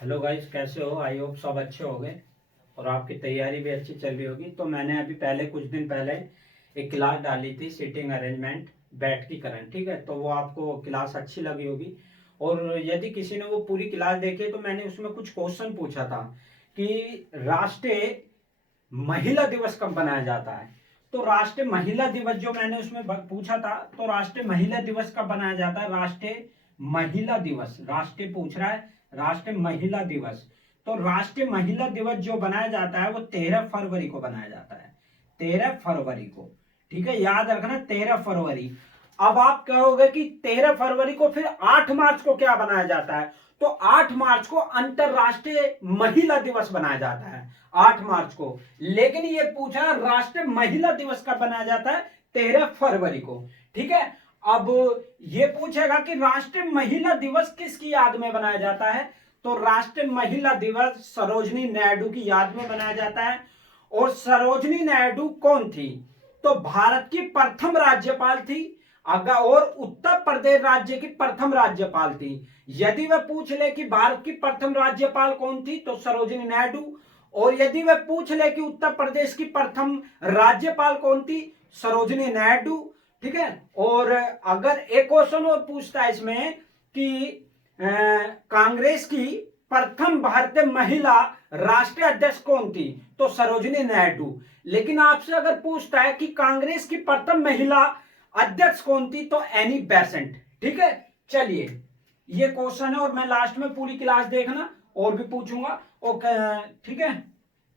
Hello guys, कैसे हो? I hope सब अच्छे हो गए और आपकी तैयारी भी अच्छी चल रही होगी। तो मैंने अभी पहले कुछ दिन पहले एक क्लास डाली थी, सिटिंग अरेंजमेंट, बैठकीकरण। ठीक है, तो वो आपको क्लास अच्छी लगी होगी। और यदि किसी ने वो पूरी क्लास देखी है तो मैंने उसमें कुछ क्वेश्चन पूछा था कि राष्ट्रीय महिला दिवस कब मनाया जाता है। तो राष्ट्रीय महिला दिवस जो मैंने उसमें पूछा था, तो राष्ट्रीय महिला दिवस कब मनाया जाता है? राष्ट्रीय महिला दिवस, राष्ट्रीय पूछ रहा है, राष्ट्रीय महिला दिवस। तो राष्ट्रीय महिला दिवस जो बनाया जाता है वो 13 फरवरी को बनाया जाता है, 13 फरवरी को। ठीक है, याद रखना 13 फरवरी। अब आप कहोगे कि 13 फरवरी को फिर 8 मार्च को क्या बनाया जाता है? तो 8 मार्च को अंतरराष्ट्रीय महिला दिवस बनाया जाता है, 8 मार्च को। लेकिन ये पूछा राष्ट्रीय महिला दिवस कब बनाया जाता है? 13 फरवरी को। ठीक है, अब ये पूछेगा कि राष्ट्रीय महिला दिवस किसकी याद में बनाया जाता है? तो राष्ट्रीय महिला दिवस सरोजनी नायडू की याद में बनाया जाता है। और सरोजनी नायडू कौन थी? तो भारत की प्रथम राज्यपाल थी, अगर और उत्तर प्रदेश राज्य की प्रथम राज्यपाल थी। यदि वह पूछ ले कि भारत की प्रथम राज्यपाल कौन थी तो सरोजनी नायडू। और यदि वह पूछ ले कि उत्तर प्रदेश की प्रथम राज्यपाल कौन थी, सरोजनी नायडू। ठीक है, और अगर एक क्वेश्चन और पूछता है इसमें कि कांग्रेस की प्रथम भारतीय महिला राष्ट्रीय अध्यक्ष कौन थी, तो सरोजनी नायडू। लेकिन आपसे अगर पूछता है कि कांग्रेस की प्रथम महिला अध्यक्ष कौन थी, तो एनी बेसेंट। ठीक है, चलिए, ये क्वेश्चन है और मैं लास्ट में पूरी क्लास देखना और भी पूछूंगा। ओके, ठीक है।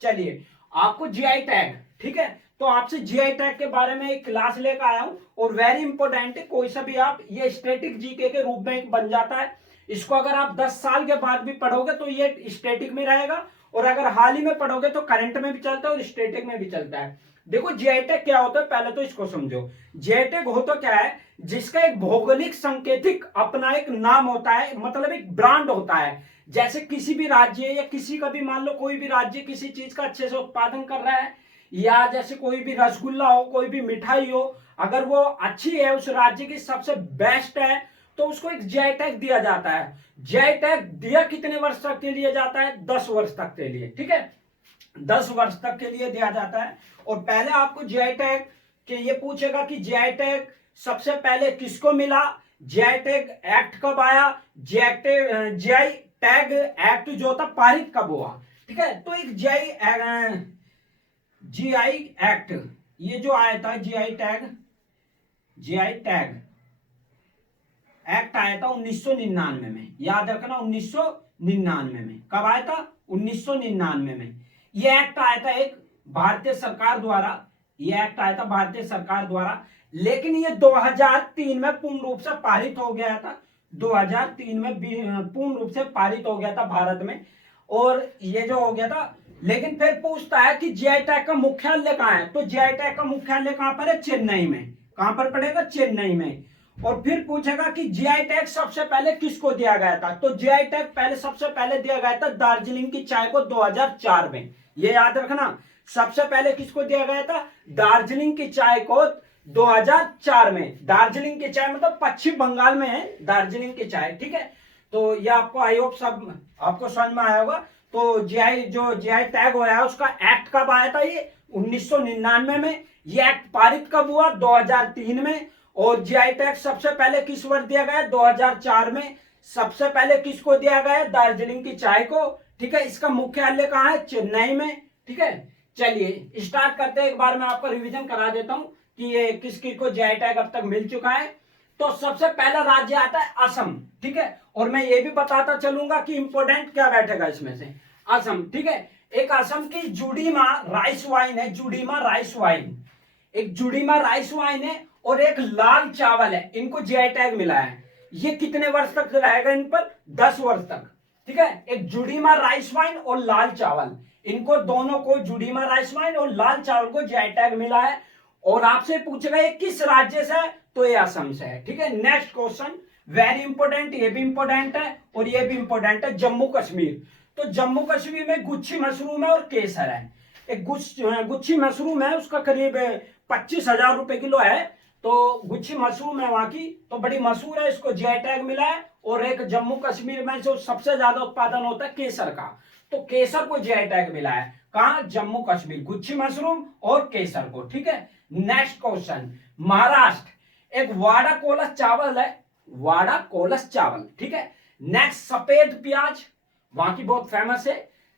चलिए, आपको जीआई टैग, ठीक है, तो आपसे जीआई टैग के बारे में एक क्लास लेकर आया हूं और वेरी इंपॉर्टेंट है। कोई सा भी आप ये स्टैटिक जीके के रूप में बन जाता है। इसको अगर आप 10 साल के बाद भी पढ़ोगे तो ये स्टैटिक में रहेगा, और अगर हाल ही में पढ़ोगे तो करंट में भी चलता है और स्टैटिक में भी चलता है। देखो, जीआई टैग क्या होता है, पहले तो इसको समझो। जीआई टैग होता क्या है? जिसका एक भौगोलिक संकेतिक अपना एक नाम होता है, मतलब एक ब्रांड होता है। जैसे किसी भी राज्य या किसी का भी, मान लो कोई भी राज्य किसी चीज का अच्छे से उत्पादन कर रहा है, या जैसे कोई भी रसगुल्ला हो, कोई भी मिठाई हो, अगर वो अच्छी है, उस राज्य की सबसे बेस्ट है, तो उसको एक जीआई टैग दिया जाता है। जीआई टैग दिया कितने वर्ष तक के लिए जाता है? 10 वर्ष तक के लिए। ठीक है, 10 वर्ष तक के लिए दिया जाता है। और पहले आपको जीआई टैग के ये पूछेगा कि जीआई टैग सबसे पहले किसको मिला, जीआई टैग एक्ट कब आया, जीआई टैग एक्ट जो था पारित कब हुआ। ठीक है, तो एक जीआई एक्ट, ये जो आया था जीआई टैग एक्ट आया था 1999 में। याद रखना, 1999 में। कब आया था? 1999 में। यह एक्ट आया था एक भारतीय सरकार द्वारा, यह एक्ट आया था भारतीय सरकार द्वारा। लेकिन ये 2003 में पूर्ण रूप से पारित हो गया था, 2003 में पूर्ण रूप से पारित हो गया था भारत में, और ये जो हो गया था। लेकिन फिर पूछता है कि जीआई टैग का मुख्यालय कहां है, तो जीआई टैग का मुख्यालय कहां पर है? चेन्नई में। कहां पर पड़ेगा? चेन्नई में। और फिर पूछेगा कि जीआई टैग सबसे पहले किसको दिया गया था, तो जीआई टैग पहले सबसे पहले दिया गया था दार्जिलिंग की चाय को 2004 में। ये याद रखना, सबसे पहले किसको दिया गया था? दार्जिलिंग की चाय को 2004 में। दार्जिलिंग की चाय मतलब पश्चिम बंगाल में है दार्जिलिंग की चाय। ठीक है, तो ये आपको आई होप सब आपको समझ में आया होगा। तो जीआई टैग हुआ है उसका एक्ट कब आया था? ये 1999 में। ये एक्ट पारित कब हुआ? 2003 में। और जीआई टैग सबसे पहले किस वर्ष दिया गया? 2004 में। सबसे पहले किसको दिया गया? दार्जिलिंग की चाय को। ठीक है, इसका मुख्यालय कहां है? चेन्नई में। ठीक है, चलिए स्टार्ट करते हैं। एक बार मैं आपको रिवीजन करा देता हूं कि ये किस किस को जीआई टैग अब तक मिल चुका है। तो सबसे पहला राज्य आता है असम। ठीक है, और मैं ये भी बताता चलूंगा कि इंपोर्टेंट क्या बैठेगा इसमें से। असम, ठीक है। एक असम की जुडीमा राइस वाइन है, जुडीमा राइस वाइन, एक जुडीमा राइस वाइन है, और एक लाल चावल है। इनको जीआई टैग मिला है। ये कितने वर्ष तक रहेगा इन पर? 10 वर्ष तक। ठीक है, एक जुडीमा राइस वाइन और लाल चावल, इनको दोनों को, जुडीमा राइस वाइन और लाल चावल को जीआई टैग मिला है। और आपसे पूछेगा ये किस राज्य से है, तो ये असम से है। ठीक है, नेक्स्ट क्वेश्चन वेरी इंपॉर्टेंट, ये भी इंपॉर्टेंट है और ये भी इंपॉर्टेंट है, जम्मू कश्मीर। तो जम्मू कश्मीर में गुच्छी मशरूम है और केसर है। एक गुच्छी मशरूम है, उसका करीब 25,000 रुपए किलो है। तो गुच्छी मशरूम है वहां की, तो बड़ी मशहूर है, इसको जीआई टैग मिला है। और एक जम्मू कश्मीर में जो सबसे ज्यादा उत्पादन होता है केसर का, तो केसर को जीआई टैग मिला है। कहां? जम्मू कश्मीर, गुच्छी मशरूम और केसर को। ठीक है, नेक्स्ट क्वेश्चन, महाराष्ट्र एक वाड़ा कोलस चावल है, वाड़ा कोलस चावल। ठीक है, नेक्स्ट सफेद प्याज, वहां की बहुत फेमस है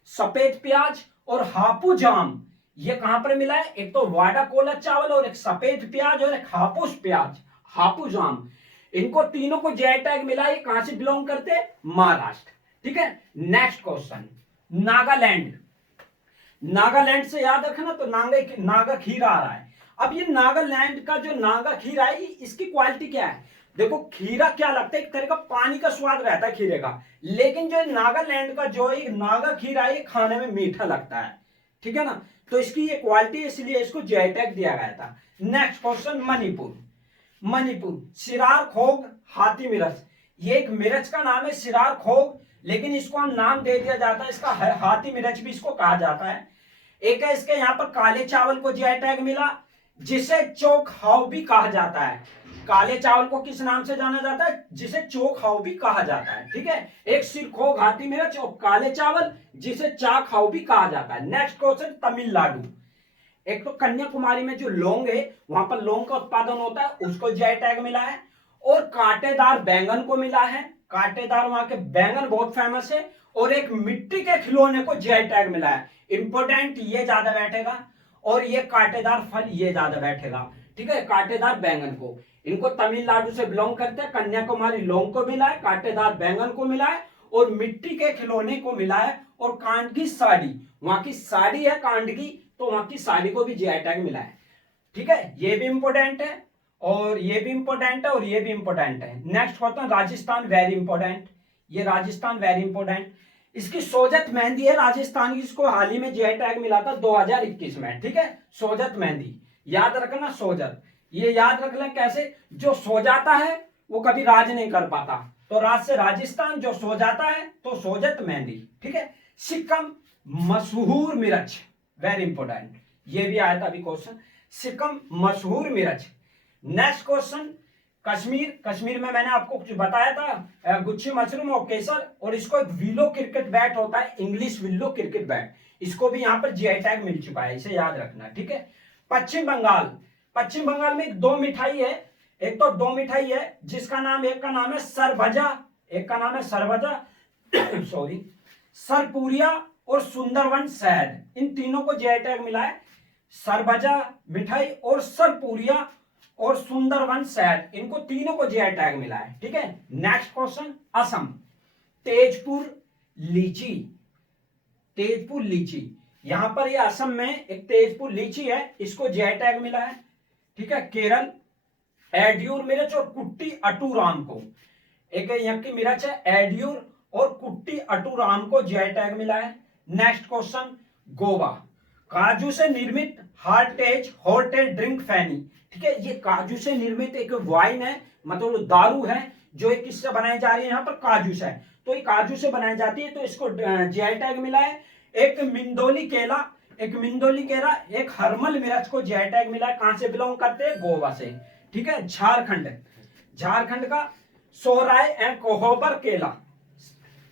सफेद प्याज। और हापुस आम, ये कहां पर मिला है? एक तो वाड़ा कोलस चावल और एक सफेद प्याज और एक हापुस प्याज, हापुस आम, इनको तीनों को जीआई टैग मिला है। कहां से बिलोंग करते हैं? महाराष्ट्र। ठीक है, नेक्स्ट क्वेश्चन, नागालैंड, नागालैंड से याद रखना तो नागा खीरा आ रहा है। अब ये नागालैंड का जो नागा खीरा है, इसकी क्वालिटी क्या है? देखो खीरा क्या लगता है, एक तरह का पानी का स्वाद रहता है खीरे का, लेकिन जो नागालैंड का जो एक नागा खीरा है, ये खाने में मीठा लगता है। ठीक है ना, तो इसकी ये क्वालिटी, इसलिए इसको जीआई टैग दिया गया था। नेक्स्ट क्वेश्चन, मणिपुर, मणिपुर सिरार खोग हाथी मिर्च, ये एक मिर्च का नाम है सिरार खोग, लेकिन इसको हम नाम दे दिया जाता है इसका हाथी मिर्च भी इसको कहा जाता है। एक है इसके यहाँ पर काले चावल को जीआई टैग मिला, जिसे चोक हाउ भी कहा जाता है। काले चावल को किस नाम से जाना जाता है? जिसे चोक हाउ भी कहा जाता है। ठीक है, एक सिरखोग हाथी मिर्च और काले चावल, जिसे चाक हाउ भी कहा जाता है। नेक्स्ट क्वेश्चन, तमिलनाडु, एक तो कन्याकुमारी में जो लौंग है, वहां पर लौंग का उत्पादन होता है, उसको जीआई टैग मिला है। और कांटेदार बैंगन को मिला है, कांटेदार वहां के बैंगन बहुत फेमस है। और एक मिट्टी के खिलौने को जीआई टैग मिला है। इंपोर्टेंट ये ज्यादा बैठेगा, और ये कांटेदार फल ये ज्यादा बैठेगा। ठीक है, कांटेदार बैंगन को, इनको तमिलनाडु से बिलोंग करते हैं। कन्याकुमारी लौंग को मिला है, कांटेदार बैंगन को मिला है, और मिट्टी के खिलौने को मिला है। और कांड की साड़ी, वहां की साड़ी है कांड की, तो वहां की साड़ी को भी जीआई टैग मिला है। ठीक है, ये भी इंपॉर्टेंट है, और ये भी इंपॉर्टेंट है, और ये भी इंपॉर्टेंट है। Next question, Rajasthan, very important, ये राजस्थान वेरी इंपॉर्टेंट, इसकी सोजत मेहंदी है राजस्थान की, इसको हाल ही में जीआई टैग मिला था 2021 में। ठीक है, सोजत मेहंदी याद रखना, सोजत, ये याद रख लें कैसे, जो सो जाता है वो कभी राज नहीं कर पाता, तो राज से राजस्थान, जो सो जाता है तो सोजत मेहंदी। ठीक है, सिक्किम मशहूर मिर्च, वेरी इंपॉर्टेंट, ये भी आया था अभी क्वेश्चन, सिक्किम मशहूर मिर्च। नेक्स्ट क्वेश्चन, कश्मीर, कश्मीर में मैंने आपको कुछ बताया था, गुच्छी मशरूम और केसर, और इसको एक विलो क्रिकेट बैट होता है, इंग्लिश विलो क्रिकेट बैट, इसको भी यहां पर जीआई टैग मिल चुका है, इसे याद रखना। ठीक है, पश्चिम बंगाल, पश्चिम बंगाल में दो मिठाई है, एक तो दो मिठाई है जिसका नाम, एक का नाम है सरभजा, एक का नाम है सरभजा सॉरी, सरपुरिया और सुंदरवन शहद, इन तीनों को जीआई टैग मिला है। सरभजा मिठाई और सरपुरिया और सुंदरवन शहद, इनको तीनों को जीआई टैग मिला है। ठीक है, नेक्स्ट क्वेश्चन, असम, तेजपुर लीची, तेजपुर लीची, यहां पर ये असम में एक तेजपुर लीची है, इसको जीआई टैग मिला है। ठीक है, केरल, एड्यूर मिर्च और कुट्टी अटूराम को, एक यहाँ की मिर्च है एड्यूर और कुट्टी अटूराम को जीआई टैग मिला है। नेक्स्ट क्वेश्चन, गोवा, काजू से निर्मित हॉटेज ड्रिंक फैनी। ठीक है, ये काजू से निर्मित एक वाइन है, मतलब दारू है, जो एक किससे बनाई जा रही है, यहाँ पर काजू से, तो ये काजू से बनाई जाती है, तो इसको जीआई टैग मिला है। एक मिंदोली केला, एक मिंदोली केला, एक हरमल मिर्च को जीआई टैग मिला है, कहां से बिलोंग करते हैं? गोवा से। ठीक है, झारखंड, झारखंड का सोराय एवं कोहबर केला,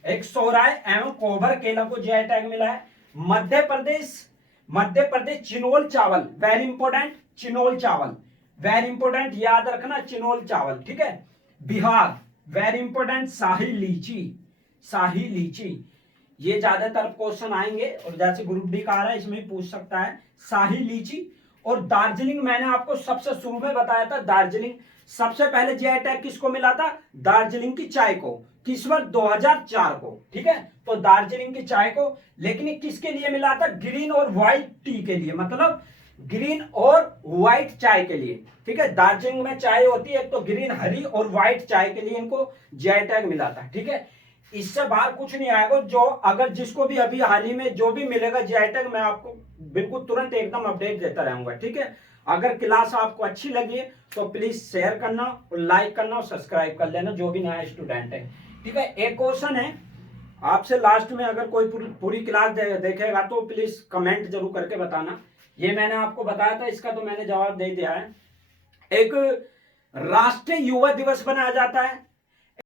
एक सोराय एवं कोहबर केला को जीआई टैग मिला है। मध्य प्रदेश, मध्य प्रदेश चिनोल चावल, वेरी इंपॉर्टेंट, चिनोल चावल वेरी इंपॉर्टेंट, याद रखना चिनोल चावल। ठीक है, बिहार, वेरी इंपॉर्टेंट, शाही लीची, शाही लीची, ये ज्यादातर क्वेश्चन आएंगे, और जैसे ग्रुप डी का आ रहा है इसमें पूछ सकता है, शाही लीची। और दार्जिलिंग, मैंने आपको सबसे शुरू में बताया था, दार्जिलिंग सबसे पहले जीआई टैग किसको मिला था? दार्जिलिंग की चाय को, किस वर्ष? 2004 को। ठीक है, तो दार्जिलिंग की चाय को, लेकिन ये किसके लिए मिला था? ग्रीन और व्हाइट टी के लिए, मतलब ग्रीन और व्हाइट चाय के लिए। ठीक है, दार्जिलिंग में चाय होती है, एक तो ग्रीन हरी और व्हाइट चाय के लिए इनको जीआई टैग मिला था। ठीक है, इससे बाहर कुछ नहीं आएगा, जो अगर जिसको भी अभी हाल ही में जो भी मिलेगा जीआई टैग, मैं आपको बिल्कुल तुरंत एकदम अपडेट देता रहूंगा। ठीक है, अगर क्लास आपको अच्छी लगी है तो प्लीज शेयर करना और लाइक करना और सब्सक्राइब कर लेना, जो भी नया स्टूडेंट है। ठीक है, एक क्वेश्चन है आपसे लास्ट में, अगर कोई पूरी क्लास देखेगा तो प्लीज कमेंट जरूर करके बताना। ये मैंने आपको बताया था, इसका तो मैंने जवाब दे दिया है। एक राष्ट्रीय युवा दिवस बनाया जाता है,